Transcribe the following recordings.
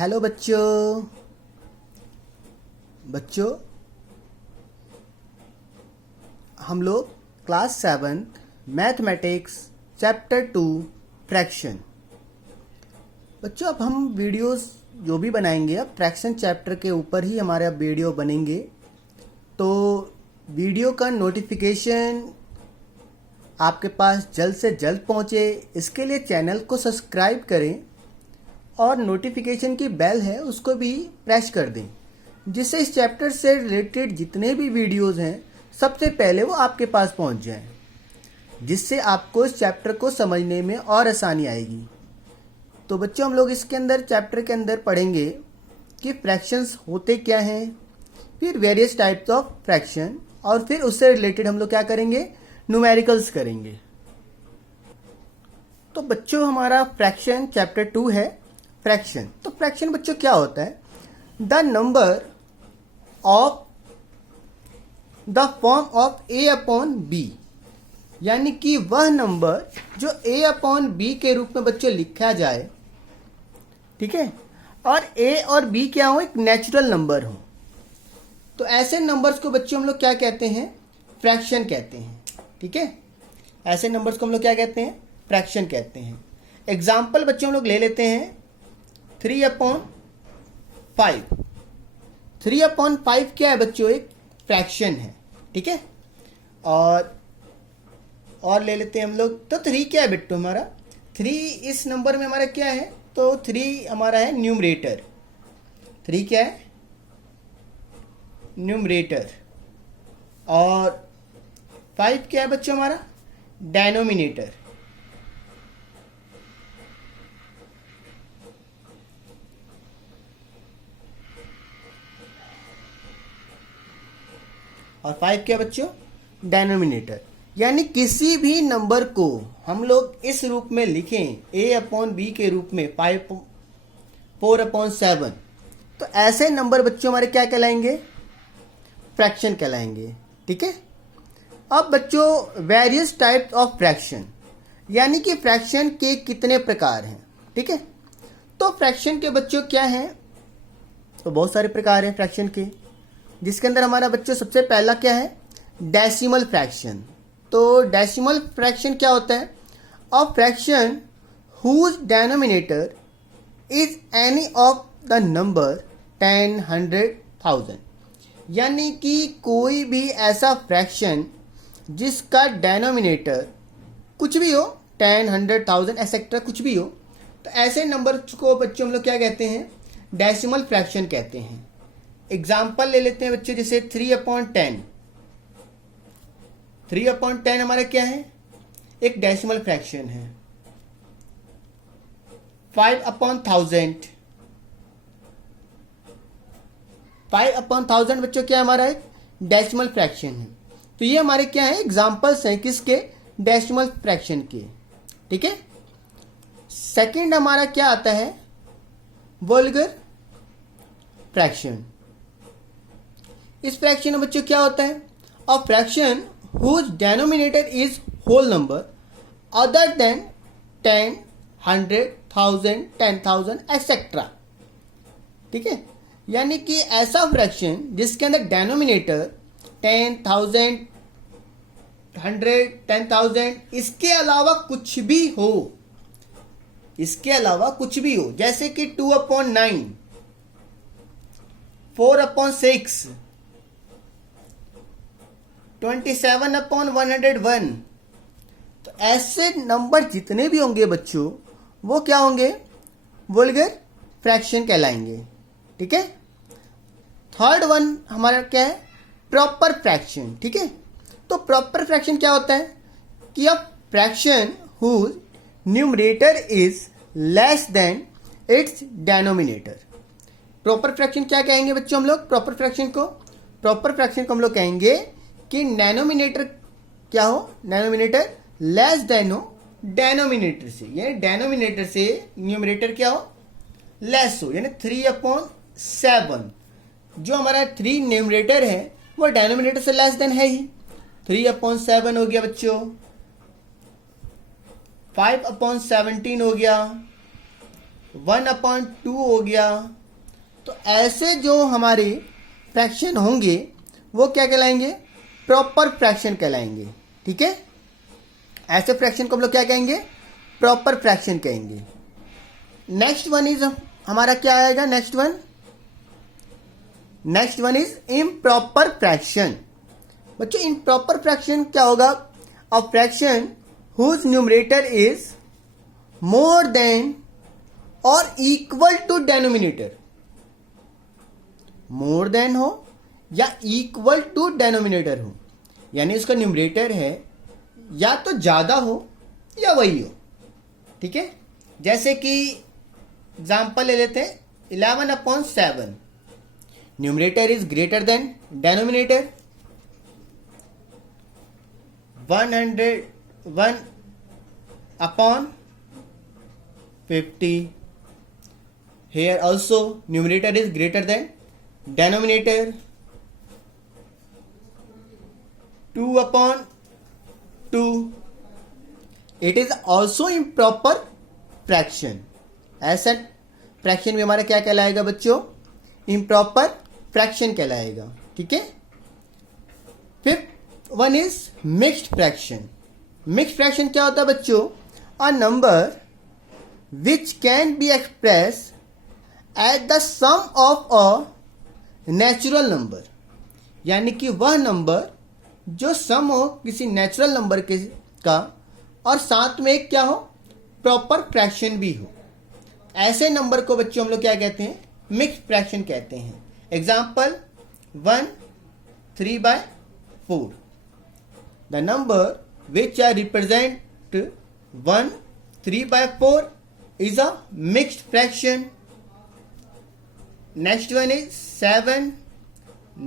Hello बच्चों बच्चों हम लोग क्लास 7 मैथमेटिक्स चैप्टर 2 फ्रैक्शन। बच्चों अब हम वीडियोस जो भी बनाएंगे अब फ्रैक्शन चैप्टर के ऊपर ही हमारे अब वीडियो बनेंगे। तो वीडियो का नोटिफिकेशन आपके पास जल्द से जल्द पहुंचे, इसके लिए चैनल को सब्सक्राइब करें और नोटिफिकेशन की बेल है उसको भी प्रेस कर दें, जिससे इस चैप्टर से रिलेटेड जितने भी वीडियोस हैं सबसे पहले वो आपके पास पहुंच जाएं, जिससे आपको इस चैप्टर को समझने में और आसानी आएगी। तो बच्चों हम लोग इसके अंदर चैप्टर के अंदर पढ़ेंगे कि फ्रैक्शंस होते क्या हैं, फिर वेरियस टाइप्स ऑफ फ्रैक्शन, और फिर उससे रिलेटेड हम लोग क्या करेंगे, न्यूमेरिकल्स करेंगे। तो बच्चों हमारा फ्रैक्शन चैप्टर 2 है फ्रैक्शन। तो फ्रैक्शन बच्चों क्या होता है, the number of the form of A upon B, यानी कि वह नंबर जो ए अपॉन बी के रूप में बच्चों लिखा जाए, ठीक है, और ए और बी क्या हो, एक नेचुरल नंबर हो। तो ऐसे नंबर्स को बच्चों हम लोग क्या कहते हैं, फ्रैक्शन कहते हैं। ठीक है, ऐसे नंबर्स को हम लोग क्या कहते हैं, फ्रैक्शन कहते हैं। एग्जाम्पल बच्चों हम लोग ले लेते हैं 3/5। 3/5 क्या है बच्चों, एक फ्रैक्शन है। ठीक है, और ले लेते हैं हम लोग। तो 3 क्या है बिट्टू हमारा, 3 इस नंबर में हमारा क्या है, तो 3 हमारा है न्यूमरेटर। 3 क्या है, न्यूमरेटर, और 5 क्या है बच्चों हमारा, डेनोमिनेटर। और 5 क्या बच्चों, डेनोमिनेटर। यानी किसी भी नंबर को हम लोग इस रूप में लिखें, a अपॉन बी के रूप में 4/7, तो ऐसे नंबर बच्चों हमारे क्या कहलाएंगे, फ्रैक्शन कहलाएंगे। ठीक है, अब बच्चों वेरियस टाइप्स ऑफ फ्रैक्शन, यानी कि फ्रैक्शन के कितने प्रकार हैं। ठीक है, तो फ्रैक्शन के बच्चों क्या हैं, तो बहुत सारे प्रकार हैं फ्रैक्शन के, जिसके अंदर हमारा बच्चों सबसे पहला क्या है, डेसिमल फ्रैक्शन। तो डेसिमल फ्रैक्शन क्या होता है, a fraction whose denominator is any of the number 10, 100, 1000। यानी कि कोई भी ऐसा फ्रैक्शन जिसका डेनोमिनेटर कुछ भी हो, 10, 100, 1000 एक्सेट्रा कुछ भी हो, तो ऐसे नंबर को बच्चों हम लोग क्या कहते हैं, डेसिमल फ्रैक्शन कहते हैं। एग्जाम्पल ले लेते हैं बच्चों, जैसे 3/10। 3/10 हमारा क्या है, एक डेसिमल फ्रैक्शन है। 5/1000, 5/1000 बच्चों क्या हमारा एक डेसिमल फ्रैक्शन है। तो ये हमारे क्या है, एग्जाम्पल्स हैं किसके, डेसिमल फ्रैक्शन के। ठीक है, सेकंड हमारा क्या आता है, वल्गर फ्रैक्शन। इस फ्रैक्शन में बच्चों क्या होता है, a fraction whose denominator is whole number other than 10, 100, 1000, 10,000 etcetera. ठीक है, यानी कि ऐसा फ्रैक्शन जिसके अंदर डेनोमिनेटर 10,000, 100, 10,000 इसके अलावा कुछ भी हो, इसके अलावा कुछ भी हो, जैसे कि 2/9, 4/6, 27/101। तो ऐसे नंबर जितने भी होंगे बच्चों वो क्या होंगे, वल्गर फ्रैक्शन कहलाएंगे। ठीक है, थर्ड वन हमारा क्या है, प्रॉपर फ्रैक्शन। ठीक है, तो प्रॉपर फ्रैक्शन क्या होता है कि a fraction whose numerator is less than its denominator. Proper fraction क्या कहेंगे बच्चों हम लोग, प्रॉपर फ्रैक्शन को हम लोग कहेंगे कि डेनोमिनेटर क्या हो, डेनोमिनेटर लेस देन हो डेनोमिनेटर से, यानी डेनोमिनेटर से न्यूमरेटर क्या हो, लेस हो। यानी 3/7 जो हमारा 3 न्यूमरेटर है वो डेनोमिनेटर से लेस देन है ही, 3/7 हो गया बच्चों। 5/17 हो गया, 1/2 हो गया। तो ऐसे जो हमारे फ्रैक्शन होंगे वो क्या कहलाएंगे? प्रॉपर फ्रैक्शन कहलाएंगे। ठीक है, ऐसे फ्रैक्शन को हम लोग क्या कहेंगे? प्रॉपर फ्रैक्शन कहेंगे। नेक्स्ट वन इज हमारा क्या आएगा? Next one is improper fraction. बच्चों इम्प्रॉपर फ्रैक्शन क्या होगा? A fraction whose numerator is more than और equal to denominator. More than हो या इक्वल टू डेनोमिनेटर हो, यानी उसका न्यूमरेटर है या तो ज्यादा हो या वही हो। ठीक है, जैसे कि एग्जाम्पल ले लेते हैं 11/7। Numerator is greater then denominator. 101/50। Here also numerator is greater than denominator. 2/2. It is also improper fraction. ऐसा फ्रैक्शन भी हमारा क्या कहलाएगा बच्चों? इम्प्रॉपर फ्रैक्शन कहलाएगा। ठीक है, fifth one is mixed fraction. Mixed fraction क्या होता है बच्चों? A number which can be express at the sum of a natural number, यानी कि वह नंबर जो सम हो किसी नेचुरल नंबर के का और साथ में एक क्या हो? प्रॉपर फ्रैक्शन भी हो। ऐसे नंबर को बच्चों हम लोग क्या कहते हैं? मिक्स्ड फ्रैक्शन कहते हैं। Example 1 3/4। The number which are represent 1 3/4 is a mixed fraction. Next one is 7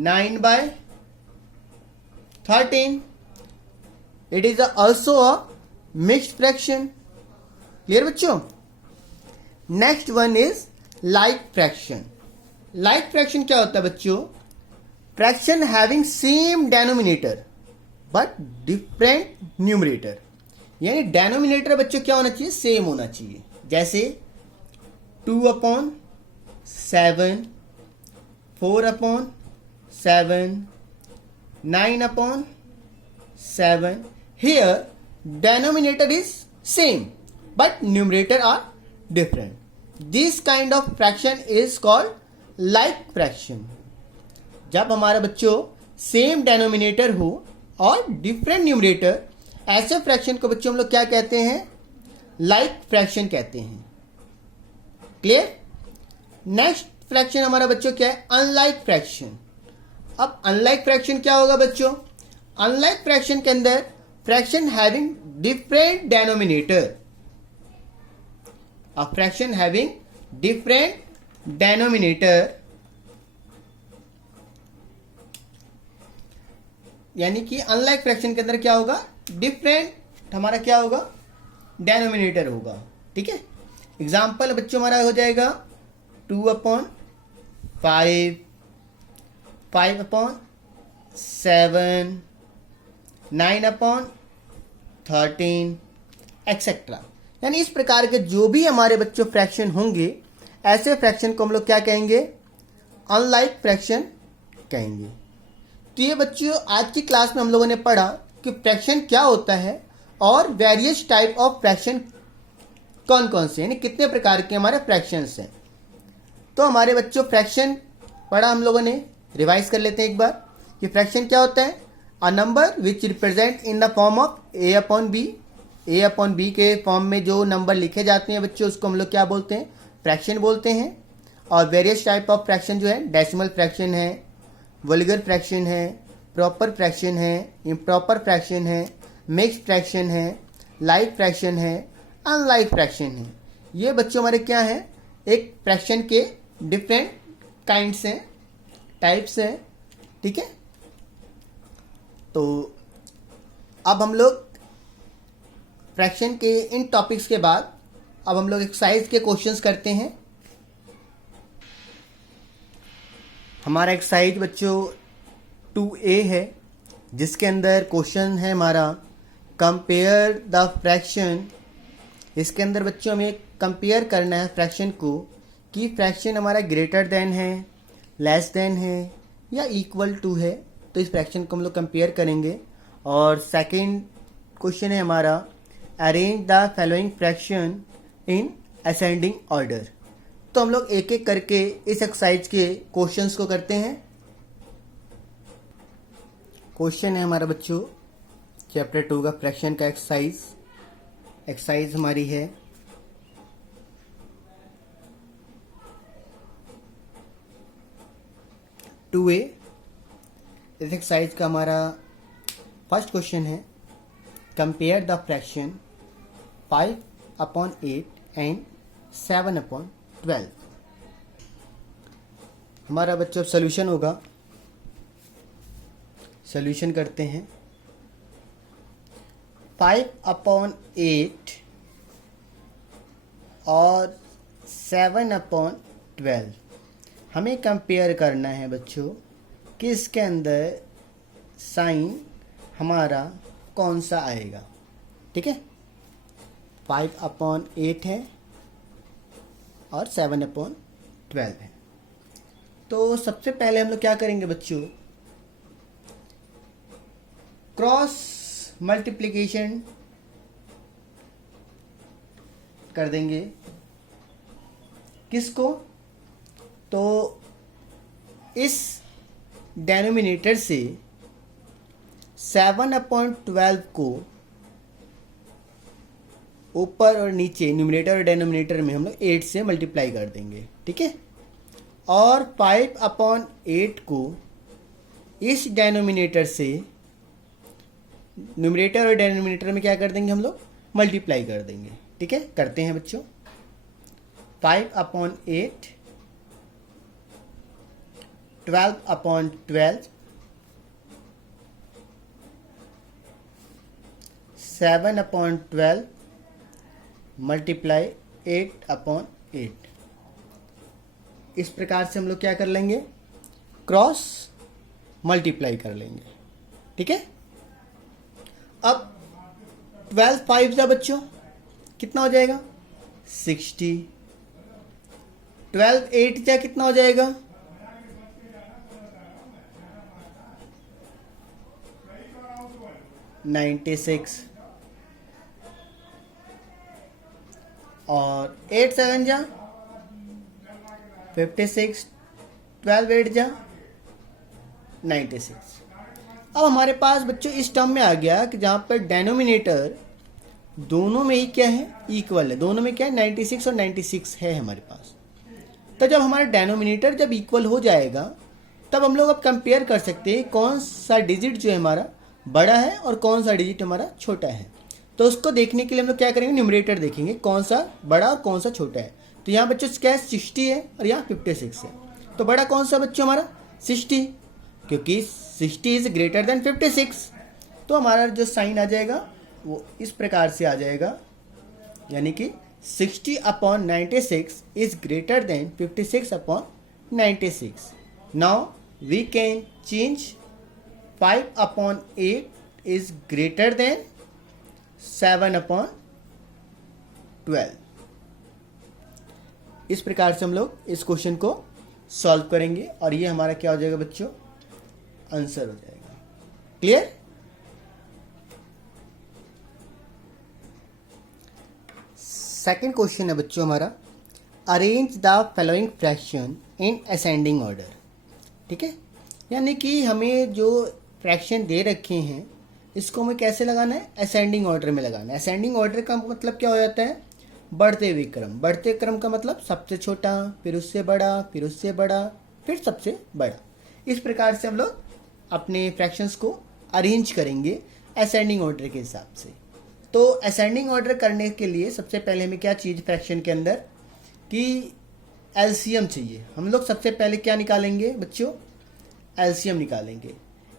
9/13. It is also a mixed fraction. Clear बच्चों? Next one is like fraction. Like fraction क्या होता है बच्चों? Fraction having same denominator but different numerator. यानी denominator बच्चों क्या होना चाहिए? सेम होना चाहिए। जैसे 2/7, 4/7, 9/7. Here denominator is same but numerator are different. This kind of fraction is called like fraction. जब हमारा बच्चों सेम डेनोमिनेटर हो और डिफरेंट न्यूमरेटर, ऐसे फ्रैक्शन को बच्चों हम लोग क्या कहते हैं? लाइक फ्रैक्शन कहते हैं। क्लियर? नेक्स्ट फ्रैक्शन हमारा बच्चों क्या है? Unlike fraction. अब अनलाइक फ्रैक्शन क्या होगा बच्चों? अनलाइक फ्रैक्शन के अंदर fraction having different denominator. A fraction having different denominator, यानी कि अनलाइक फ्रैक्शन के अंदर क्या होगा? डिफरेंट हमारा क्या होगा? डेनोमिनेटर होगा। ठीक है, एग्जाम्पल बच्चों हमारा हो जाएगा 2/5, 5/7, 9/13 एक्सेट्रा। यानी इस प्रकार के जो भी हमारे बच्चों फ्रैक्शन होंगे, ऐसे फ्रैक्शन को हम लोग क्या कहेंगे? अनलाइक फ्रैक्शन कहेंगे। तो ये बच्चों आज की क्लास में हम लोगों ने पढ़ा कि फ्रैक्शन क्या होता है और वेरियस टाइप ऑफ फ्रैक्शन कौन कौन से, यानी कितने प्रकार के हमारे फ्रैक्शंस हैं। तो हमारे बच्चों फ्रैक्शन पढ़ा हम लोगों ने, रिवाइज कर लेते हैं एक बार कि फ्रैक्शन क्या होता है? अ number which represent in the form of a/b। a/b के फॉर्म में जो नंबर लिखे जाते हैं बच्चों, उसको हम लोग क्या बोलते हैं? फ्रैक्शन बोलते हैं। और वेरियस टाइप ऑफ फ्रैक्शन जो है, डेसिमल फ्रैक्शन है, वल्गर फ्रैक्शन है, प्रॉपर फ्रैक्शन है, इम्प्रॉपर फ्रैक्शन है, मिक्स्ड फ्रैक्शन है, लाइक फ्रैक्शन है, अनलाइक फ्रैक्शन है। ये बच्चों हमारे क्या हैं? एक फ्रैक्शन के डिफरेंट काइंड्स हैं, टाइप्स हैं। ठीक है, तो अब हम लोग फ्रैक्शन के इन टॉपिक्स के बाद अब हम लोग एक्सरसाइज के क्वेश्चंस करते हैं। हमारा एक्सरसाइज बच्चों 2A है, जिसके अंदर क्वेश्चन है हमारा कंपेयर द फ्रैक्शन इसके अंदर बच्चों हमें कंपेयर करना है फ्रैक्शन को कि फ्रैक्शन हमारा ग्रेटर देन है, लेस देन है या इक्वल टू है। तो इस फ्रैक्शन को हम लोग कंपेयर करेंगे। और सेकंड क्वेश्चन है हमारा arrange the following fraction in ascending order. तो हम लोग एक एक करके इस एक्सरसाइज के क्वेश्चंस को करते हैं। क्वेश्चन है हमारा बच्चों चैप्टर 2 का फ्रैक्शन का एक्सरसाइज हमारी है 2A। इस एक्सरसाइज का हमारा फर्स्ट क्वेश्चन है कंपेयर द फ्रैक्शन 5/8 एंड 7/12। हमारा बच्चों सोल्यूशन होगा, सोल्यूशन करते हैं। 5/8 और 7/12 हमें कंपेयर करना है बच्चों कि इसके अंदर साइन हमारा कौन सा आएगा। ठीक है, 5/8 है और 7/12 है। तो सबसे पहले हम लोग क्या करेंगे बच्चों, क्रॉस मल्टीप्लिकेशन कर देंगे। किसको? तो इस डेनोमिनेटर से 7/12 को ऊपर और नीचे न्यूमरेटर और डेनोमिनेटर में हम लोग 8 से मल्टीप्लाई कर देंगे। ठीक है, और 5/8 को इस डेनोमिनेटर से न्यूमरेटर और डेनोमिनेटर में क्या कर देंगे, हम लोग मल्टीप्लाई कर देंगे। ठीक है, करते हैं बच्चों। 5/8 12/12 7/12 मल्टीप्लाई 8/8। इस प्रकार से हम लोग क्या कर लेंगे, क्रॉस मल्टीप्लाई कर लेंगे। ठीक है, अब 12 5 जा बच्चों कितना हो जाएगा 60। 12 8 जा कितना हो जाएगा 96। और 8 7 जा 56। 12 8 जा 96। अब हमारे पास बच्चों इस टर्म में आ गया कि जहां पर डेनोमिनेटर दोनों में ही क्या है, इक्वल है। दोनों में क्या है 96 और 96 है हमारे पास। तो जब हमारा डेनोमिनेटर जब इक्वल हो जाएगा तब हम लोग अब कंपेयर कर सकते हैं कौन सा डिजिट जो है हमारा बड़ा है और कौन सा डिजिट हमारा छोटा है। तो उसको देखने के लिए हम लोग क्या करेंगे, न्यूमरेटर देखेंगे कौन सा बड़ा और कौन सा छोटा है। तो यहाँ बच्चों क्या है 60 है और यहाँ 56 है। तो बड़ा कौन सा बच्चों हमारा 60, क्योंकि 60 इज ग्रेटर देन 56। तो हमारा जो साइन आ जाएगा वो इस प्रकार से आ जाएगा, यानी कि 60/96 is greater than 56/96। Now we can change 5/8 is greater than 7/12। इस प्रकार से हम लोग इस क्वेश्चन को सॉल्व करेंगे और ये हमारा क्या हो जाएगा बच्चों, आंसर हो जाएगा। क्लियर? सेकंड क्वेश्चन है बच्चों हमारा arrange the following fraction in ascending order. ठीक है, यानी कि हमें जो फ्रैक्शन दे रखे हैं इसको हमें कैसे लगाना है, असेंडिंग ऑर्डर में लगाना है। असेंडिंग ऑर्डर का मतलब क्या हो जाता है, बढ़ते हुए क्रम। बढ़ते क्रम का मतलब सबसे छोटा, फिर उससे बड़ा, फिर उससे बड़ा, फिर सबसे बड़ा। इस प्रकार से हम लोग अपने फ्रैक्शंस को अरेंज करेंगे असेंडिंग ऑर्डर के हिसाब से। तो असेंडिंग ऑर्डर करने के लिए सबसे पहले हमें क्या चीज़ फ्रैक्शन के अंदर कि एलसीएम चाहिए। हम लोग सबसे पहले क्या निकालेंगे बच्चों, एलसीएम निकालेंगे।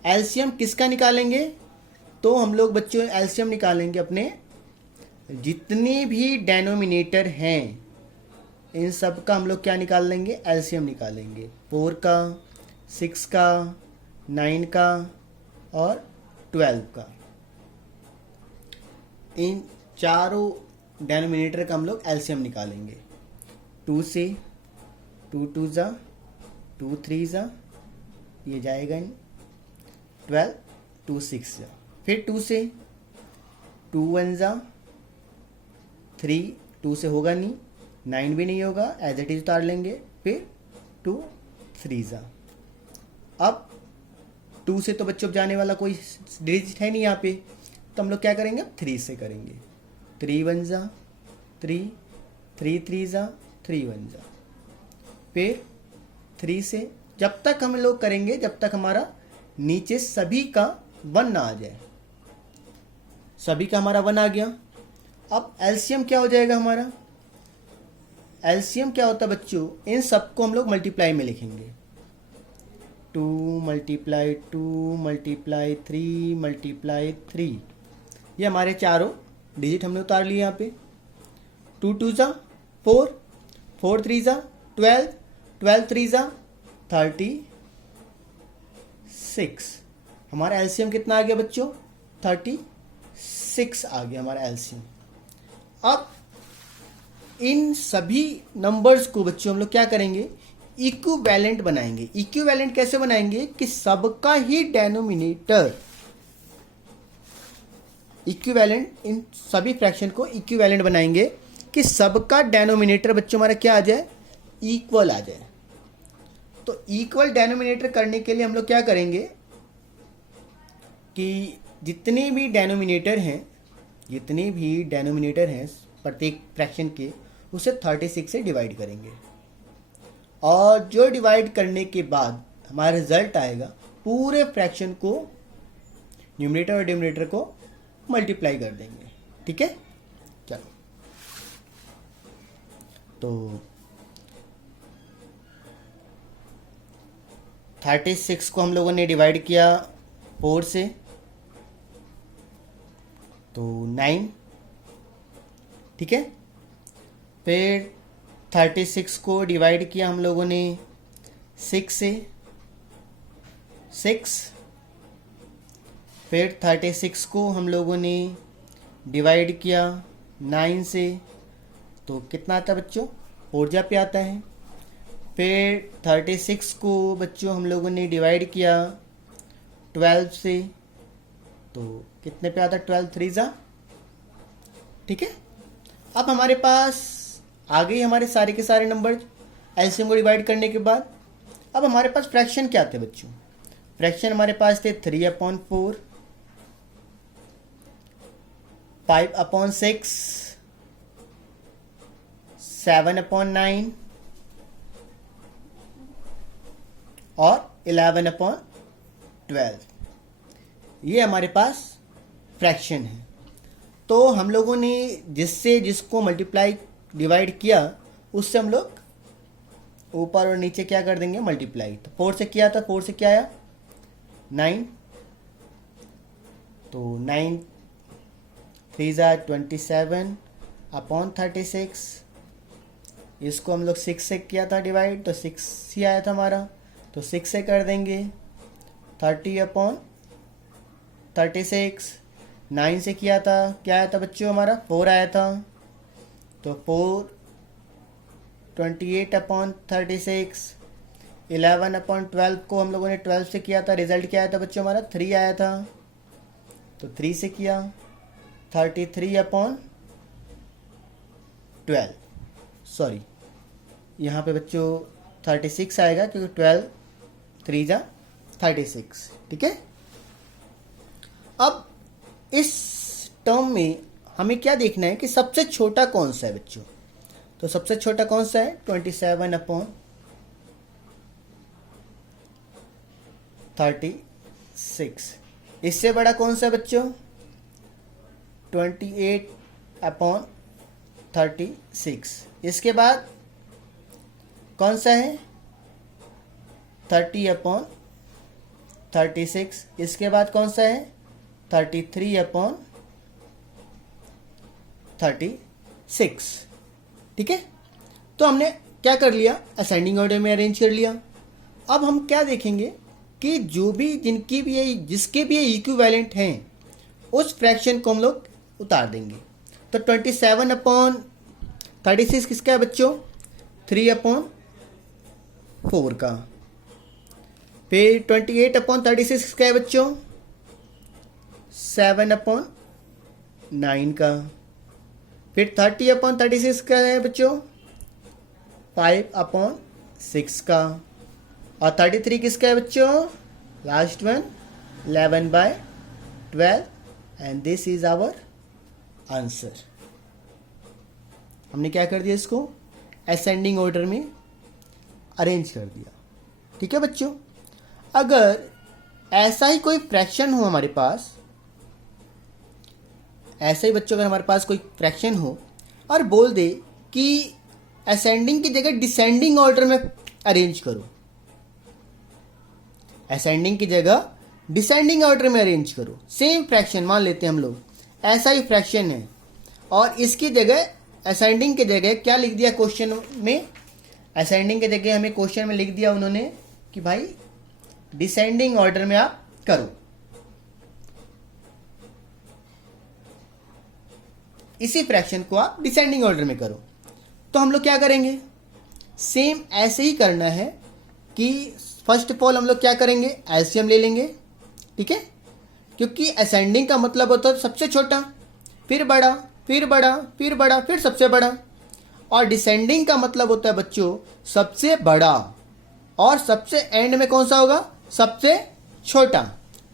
एलसीएम किसका निकालेंगे, तो हम लोग बच्चों एलसीएम निकालेंगे अपने जितने भी डेनोमिनेटर हैं इन सब का हम लोग क्या निकाल लेंगे, एलसीएम निकालेंगे। 4 का, 6 का, 9 का और 12 का। इन चारों डेनोमिनेटर का हम लोग एलसीएम निकालेंगे। 2 से 2 2 ज़ा 2 3 ज़ा, ये जाएगा नहीं, 12 2 6 ज़ा, फिर 2 से 2 1 ज़ा 3, 2 से होगा नहीं, 9 भी नहीं होगा, एज इट इज उतार लेंगे, फिर 2 3 ज़ा। अब 2 से तो बच्चों जाने वाला कोई डिजिट है नहीं यहाँ पे, तो हम लोग क्या करेंगे, 3 से करेंगे। 3 1 ज़ा 3, 3 3 ज़ा 3 1 ज़ा, फिर 3 से, जब तक हम लोग करेंगे जब तक हमारा नीचे सभी का 1 ना आ जाए। सभी का हमारा 1 आ गया। अब एलसीएम क्या हो जाएगा हमारा, एलसीएम क्या होता है बच्चों, इन सबको हम लोग मल्टीप्लाई में लिखेंगे। 2 × 2 × 3 × 3, ये हमारे चारों डिजिट हमने उतार लिए यहाँ पे। 2 2 ज़ा 4, 4 3 ज़ा 12, 12 3 ज़ा 36। हमारा एलसीएम कितना आ गया बच्चों, 36 आ गया हमारा एलसीएम। अब इन सभी नंबर्स को बच्चों हम लोग क्या करेंगे, इक्विवेलेंट बनाएंगे। इक्विवेलेंट कैसे बनाएंगे कि सबका ही डेनोमिनेटर, इक्विवेलेंट, इन सभी फ्रैक्शन को इक्विवेलेंट बनाएंगे कि सबका डेनोमिनेटर बच्चों हमारा क्या आ जाए, इक्वल आ जाए। तो इक्वल डेनोमिनेटर करने के लिए हम लोग क्या करेंगे कि जितने भी डेनोमिनेटर हैं प्रत्येक फ्रैक्शन के, उसे 36 से डिवाइड करेंगे, और जो डिवाइड करने के बाद हमारा रिजल्ट आएगा, पूरे फ्रैक्शन को न्यूमरेटर और डिनोमिनेटर को मल्टीप्लाई कर देंगे। ठीक है, चलो, तो 36 को हम लोगों ने डिवाइड किया 4 से, तो 9। ठीक है, फिर 36 को डिवाइड किया हम लोगों ने 6 से, 6। फिर 36 को हम लोगों ने डिवाइड किया 9 से, तो कितना आता है बच्चों, 4 जा पे आता है। फिर 36 को बच्चों हम लोगों ने डिवाइड किया 12 से, तो कितने पे आता है, 12 3 जा। ठीक है, अब हमारे पास आ गई हमारे सारे के सारे नंबर एलसीएम को डिवाइड करने के बाद। अब हमारे पास फ्रैक्शन क्या थे बच्चों, फ्रैक्शन हमारे पास थे 3/4, 5/6, 7/9 और 11/12। ये हमारे पास फ्रैक्शन है। तो हम लोगों ने जिससे जिसको मल्टीप्लाई डिवाइड किया, उससे हम लोग ऊपर और नीचे क्या कर देंगे, मल्टीप्लाई। तो 4 से किया था, 4 से क्या आया, 9, तो 9 3 ज़ा 27/36। इसको हम लोग 6 से किया था डिवाइड, तो 6 ही आया था हमारा, तो 6 से कर देंगे 30/36। 9 से किया था, क्या आया था बच्चों हमारा, 4 आया था, तो 4 28/36। 11/12 को हम लोगों ने 12 से किया था, रिजल्ट क्या आया था बच्चों हमारा, 3 आया था, तो 3 से किया 33/12। सॉरी, यहाँ पे बच्चों 36 आएगा क्योंकि 12 3 जा 36। ठीक है, अब इस टर्म में हमें क्या देखना है कि सबसे छोटा कौन सा है बच्चों। तो सबसे छोटा कौन सा है, 27/36। इससे बड़ा कौन सा है बच्चों, 28/36। इसके बाद कौन सा है, 30/36। इसके बाद कौन सा है, 33/36। ठीक है, तो हमने क्या कर लिया, असेंडिंग ऑर्डर में अरेंज कर लिया। अब हम क्या देखेंगे कि जो भी जिसके भी ये इक्विवेलेंट हैं, उस फ्रैक्शन को हम लोग उतार देंगे। तो 27/36 किसका है बच्चों? 3/4 का। फिर 28/36 किसका है बच्चों? 7/9 का। फिर 30/36 का है बच्चों? 5/6 का। और 33 किसका है बच्चों? Last one 11/12 and this is our answer. हमने क्या कर दिया? इसको असेंडिंग ऑर्डर में अरेंज कर दिया। ठीक है बच्चों, अगर ऐसा ही कोई फ्रैक्शन हो हमारे पास, ऐसा ही बच्चों अगर हमारे पास कोई फ्रैक्शन हो और बोल दे कि असेंडिंग की जगह डिसेंडिंग ऑर्डर में अरेंज करो, असेंडिंग की जगह डिसेंडिंग ऑर्डर में अरेंज करो, सेम फ्रैक्शन मान लेते हैं हम लोग, ऐसा ही फ्रैक्शन है और इसकी जगह असेंडिंग की जगह क्या लिख दिया क्वेश्चन में? असेंडिंग की जगह हमें क्वेश्चन में लिख दिया उन्होंने कि भाई डिसेंडिंग ऑर्डर में आप करो। इसी फ्रैक्शन को आप डिसेंडिंग ऑर्डर में करो। तो हम लोग क्या करेंगे? सेम ऐसे ही करना है कि फर्स्ट ऑफ ऑल हम लोग क्या करेंगे? एलसीएम ले लेंगे। ठीक है, क्योंकि असेंडिंग का मतलब होता है सबसे छोटा, फिर बड़ा, फिर बड़ा, फिर बड़ा, फिर सबसे बड़ा। और डिसेंडिंग का मतलब होता है बच्चों सबसे बड़ा और सबसे एंड में कौन सा होगा? सबसे छोटा।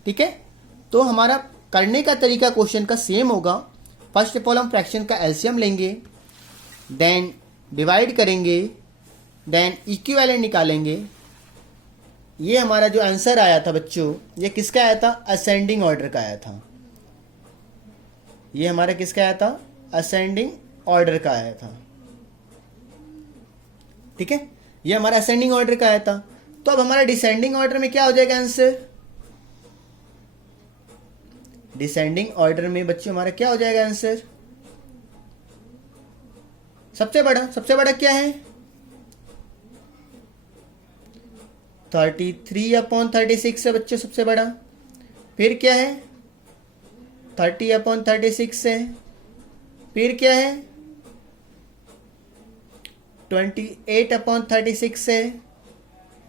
ठीक है, तो हमारा करने का तरीका क्वेश्चन का सेम होगा। फर्स्ट ऑफ ऑल हम फ्रैक्शन का एलसीएम लेंगे, देन डिवाइड करेंगे, देन इक्विवेलेंट निकालेंगे। ये हमारा जो आंसर आया था बच्चों, ये किसका आया था? असेंडिंग ऑर्डर का आया था। ये हमारा किसका आया था? असेंडिंग ऑर्डर का आया था। ठीक है, ये हमारा असेंडिंग ऑर्डर का आया था। तो अब हमारा डिसेंडिंग ऑर्डर में क्या हो जाएगा आंसर? डिसेंडिंग ऑर्डर में बच्चों हमारा क्या हो जाएगा आंसर? सबसे बड़ा। सबसे बड़ा क्या है? 33/36 है बच्चों सबसे बड़ा। फिर क्या है? 30/36 है। फिर क्या है? 28/36 है।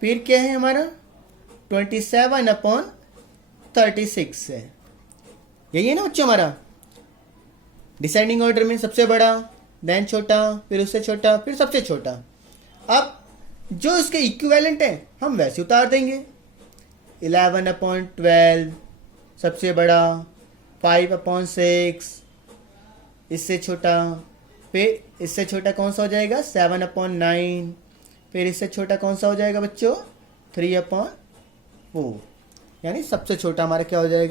फिर क्या है हमारा? 27/36 है। यही है ना बच्चों हमारा डिसेंडिंग ऑर्डर में सबसे बड़ा, देन छोटा, फिर उससे छोटा, फिर सबसे छोटा। अब जो इसके इक्विवेलेंट है हम वैसे उतार देंगे। 11/12 सबसे बड़ा, 5/6 इससे छोटा, फिर इससे छोटा कौन सा हो जाएगा? 7/9, फिर इससे छोटा कौन सा हो जाएगा बच्चों? 3/4, यानी सबसे छोटा हमारा क्या हो जाएगा?